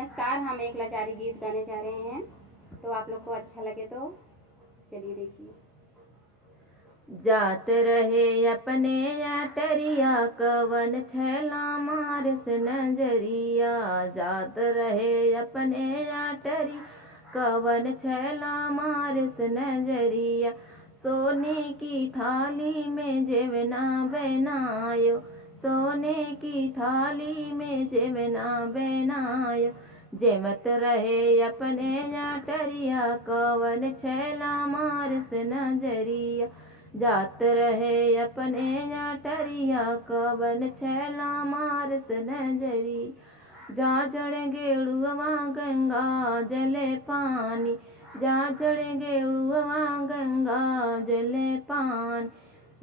नमस्कार। हम एक लाचारी गीत गाने जा रहे हैं, तो आप लोग को अच्छा लगे तो चलिए देखिए। जात रहे अपने याटरिया कवन छैला मारस नजरिया। जात रहे अपने याटरी कवन छैला मारस नजरिया। सोने की थाली में जेवना बनायो, सोने की थाली में जेवना बनायो। जेमत रहे अपने याटरिया कवन छैला मारस नजरिया। जात रहे अपने याटरिया कवन छैला मारस नजरी। जा चढ़े गेड़ुआ गंगा जले पानी, जा चढ़े गेड़ुआ गंगा जले पानी।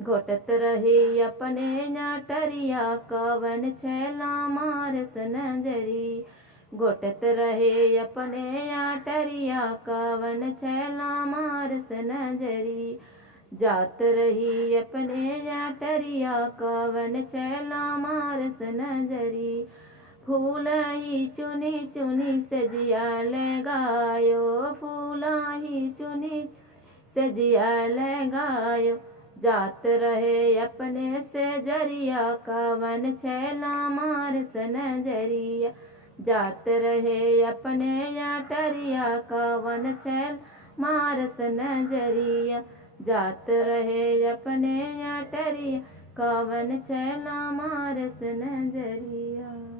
घोटत रहे अपने याटरिया कवन छैला मारस नजरी। घोटत रहे अपने याटरिया कवन छैला मारस नजरी। जात रही अपने याटरिया कवन छैला मारस नजरी। फूल ही चुनी चुनी सजिया लगायो, फूल ही चुनी सजिया लगायो। जात रहे अपने से जरिया कवन छैला मारस नजरिया। जात रहे अपने याटरिया कवन छैला मारस नजरिया। जात रहे अपने याटरिया कवन छैला मारस नजरिया।